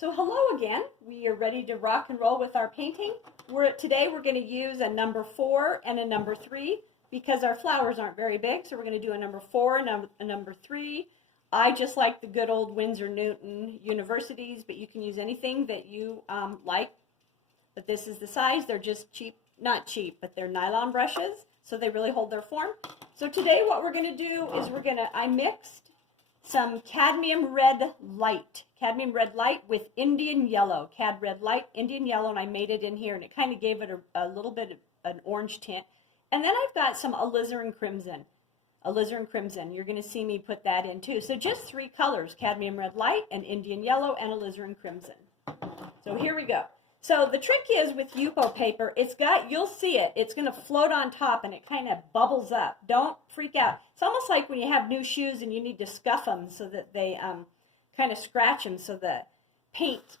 So hello again. We are ready to rock and roll with our painting. Today we're going to use a number 4 and a number 3 because our flowers aren't very big. So we're going to do a number 4 and a number 3. I just like the good old Winsor Newton universities, but you can use anything that you like. But this is the size. They're just cheap, not cheap, but they're nylon brushes, so they really hold their form. So today what we're going to do is I mixed some cadmium red light with Indian yellow, cad red light, Indian yellow, and I made it in here, and it kind of gave it a little bit of an orange tint. And then I've got some alizarin crimson. You're going to see me put that in too. So just 3 colors, cadmium red light and Indian yellow and alizarin crimson. So here we go. So the trick is with Yupo paper, you'll see it. It's going to float on top and it kind of bubbles up. Don't freak out. It's almost like when you have new shoes and you need to scuff them so that they kind of scratch them so the paint,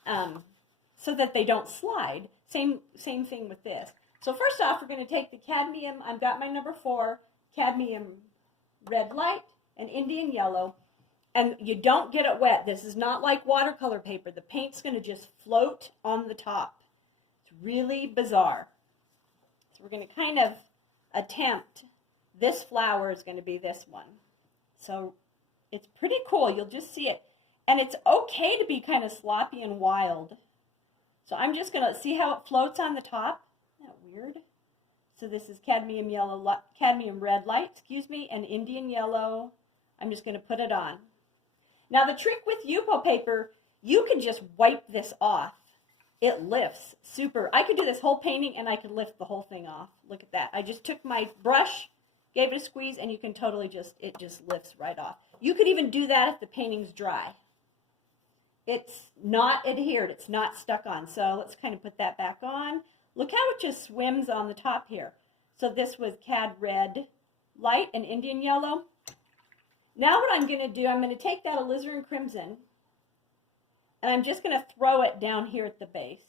so that they don't slide. Same thing with this. So first off, we're going to take the cadmium. I've got my number 4, cadmium red light and Indian yellow. And you don't get it wet. This is not like watercolor paper. The paint's going to just float on the top. It's really bizarre. So we're going to kind of attempt, this flower is going to be this one. So it's pretty cool. You'll just see it. And it's okay to be kind of sloppy and wild. So I'm just going to see how it floats on the top. Isn't that weird? So this is cadmium red light, and Indian yellow. I'm just going to put it on. Now the trick with Yupo paper, you can just wipe this off. It lifts super. I could do this whole painting and I could lift the whole thing off. Look at that. I just took my brush, gave it a squeeze, and you can totally it just lifts right off. You could even do that if the painting's dry. It's not adhered. It's not stuck on. So let's kind of put that back on. Look how it just swims on the top here. So this was cad red light and Indian yellow. Now what I'm going to do, I'm going to take that alizarin crimson and I'm just going to throw it down here at the base.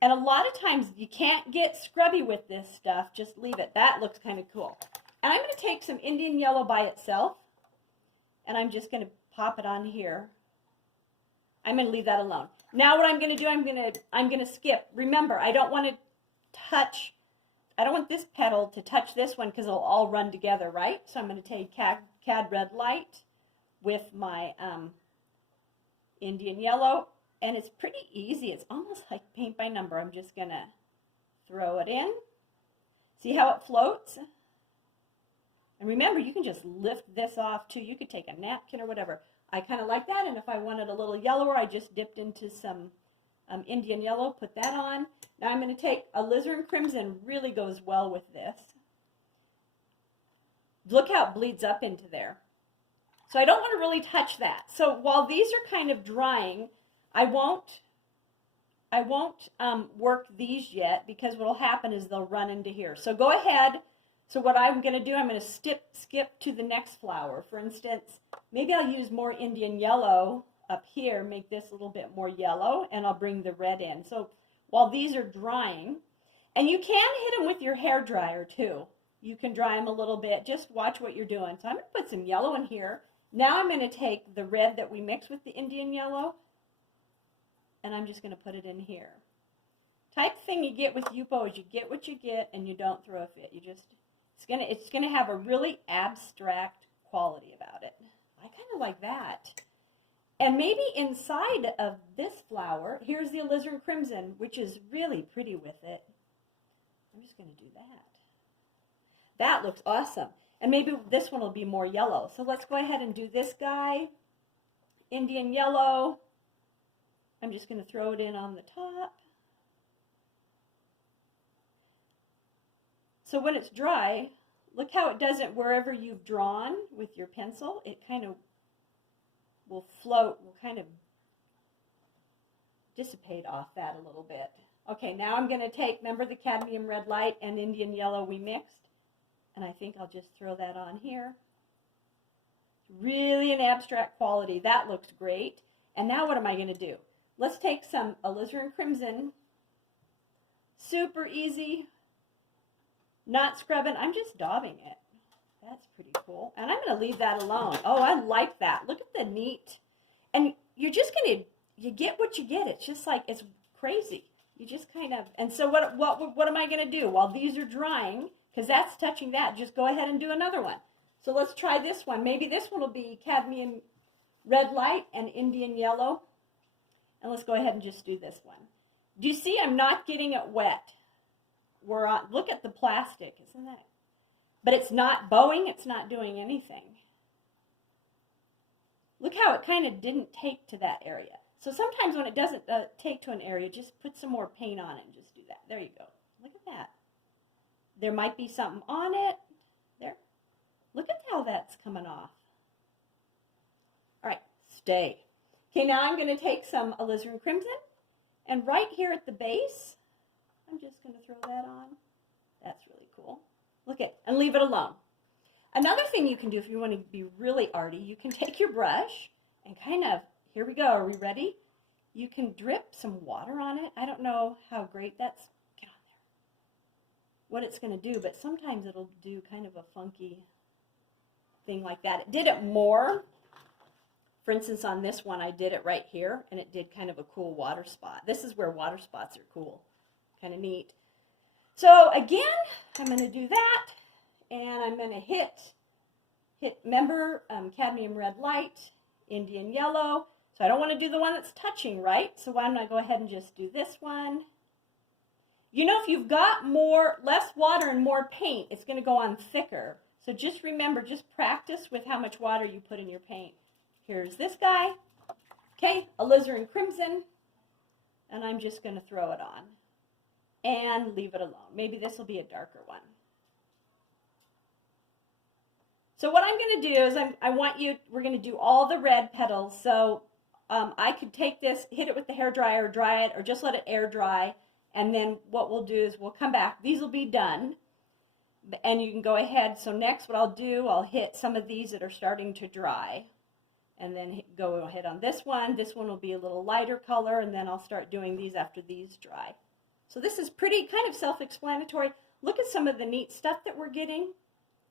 And a lot of times you can't get scrubby with this stuff, just leave it. That looks kind of cool. And I'm going to take some Indian yellow by itself and I'm just going to pop it on here. I'm going to leave that alone. Now what I'm going to do, I'm going to skip. Remember, I don't want this petal to touch this one because it'll all run together, right? So I'm going to take cad red light with my Indian yellow, and it's pretty easy. It's almost like paint by number. I'm just going to throw it in. See how it floats? And remember, you can just lift this off too. You could take a napkin or whatever. I kind of like that, and if I wanted a little yellower, I just dipped into some Indian yellow, put that on. Now I'm going to take alizarin crimson, really goes well with this. Look how it bleeds up into there. So I don't want to really touch that. So while these are kind of drying, I won't work these yet because what will happen is they'll run into here. So go ahead. So what I'm going to do, I'm going to skip to the next flower. For instance, maybe I'll use more Indian yellow up here, make this a little bit more yellow, and I'll bring the red in. So while these are drying, and you can hit them with your hair dryer too. You can dry them a little bit. Just watch what you're doing. So I'm going to put some yellow in here. Now I'm going to take the red that we mixed with the Indian yellow, and I'm just going to put it in here. Type thing you get with Yupo is you get what you get, and you don't throw a fit. It's going to have a really abstract quality about it. I kind of like that. And maybe inside of this flower, here's the alizarin crimson, which is really pretty with it. I'm just going to do that. That looks awesome. And maybe this one will be more yellow. So let's go ahead and do this guy. Indian yellow. I'm just going to throw it in on the top. So when it's dry, look how it does it wherever you've drawn with your pencil. It kind of will float, will kind of dissipate off that a little bit. Okay, now I'm going to take, remember the cadmium red light and Indian yellow we mixed? And I think I'll just throw that on here. Really an abstract quality. That looks great. And now what am I going to do? Let's take some alizarin crimson. Super easy. Not scrubbing. I'm just daubing it. That's pretty cool. And I'm going to leave that alone. Oh, I like that. Look at the neat. And you're just going to, you get what you get. It's just like, it's crazy. You just kind of, and so what am I going to do? While these are drying, because that's touching that, just go ahead and do another one. So let's try this one. Maybe this one will be cadmium red light and Indian yellow. And let's go ahead and just do this one. Do you see I'm not getting it wet? We're on, look at the plastic, isn't that? But it's not bowing, it's not doing anything. Look how it kind of didn't take to that area. So sometimes when it doesn't take to an area, just put some more paint on it and just do that. There you go. Look at that. There might be something on it. There. Look at how that's coming off. All right, stay. Okay, now I'm going to take some alizarin crimson, and right here at the base, I'm just going to throw that on. That's really cool. Look at, and leave it alone. Another thing you can do if you want to be really arty, you can take your brush and kind of, here we go, are we ready? You can drip some water on it. I don't know how great that's, get on there, what it's going to do, but sometimes it'll do kind of a funky thing like that. It did it more. For instance, on this one, I did it right here, and it did kind of a cool water spot. This is where water spots are cool, kind of neat. So again, I'm going to do that, and I'm going to hit remember, cadmium red light, Indian yellow. So I don't want to do the one that's touching, right? So why don't I go ahead and just do this one? You know, if you've got less water and more paint, it's going to go on thicker. So just remember, just practice with how much water you put in your paint. Here's this guy. Okay, alizarin crimson. And I'm just going to throw it on. And leave it alone. Maybe this will be a darker one. So what I'm going to do is we're going to do all the red petals. So I could take this, hit it with the hairdryer, dry it, or just let it air dry. And then what we'll do is we'll come back. These will be done. And you can go ahead. So next what I'll do, I'll hit some of these that are starting to dry. And then go ahead on this one. This one will be a little lighter color. And then I'll start doing these after these dry. So this is pretty kind of self-explanatory. Look at some of the neat stuff that we're getting.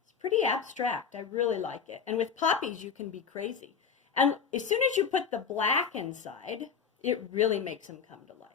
It's pretty abstract. I really like it. And with poppies, you can be crazy. And as soon as you put the black inside, it really makes them come to life.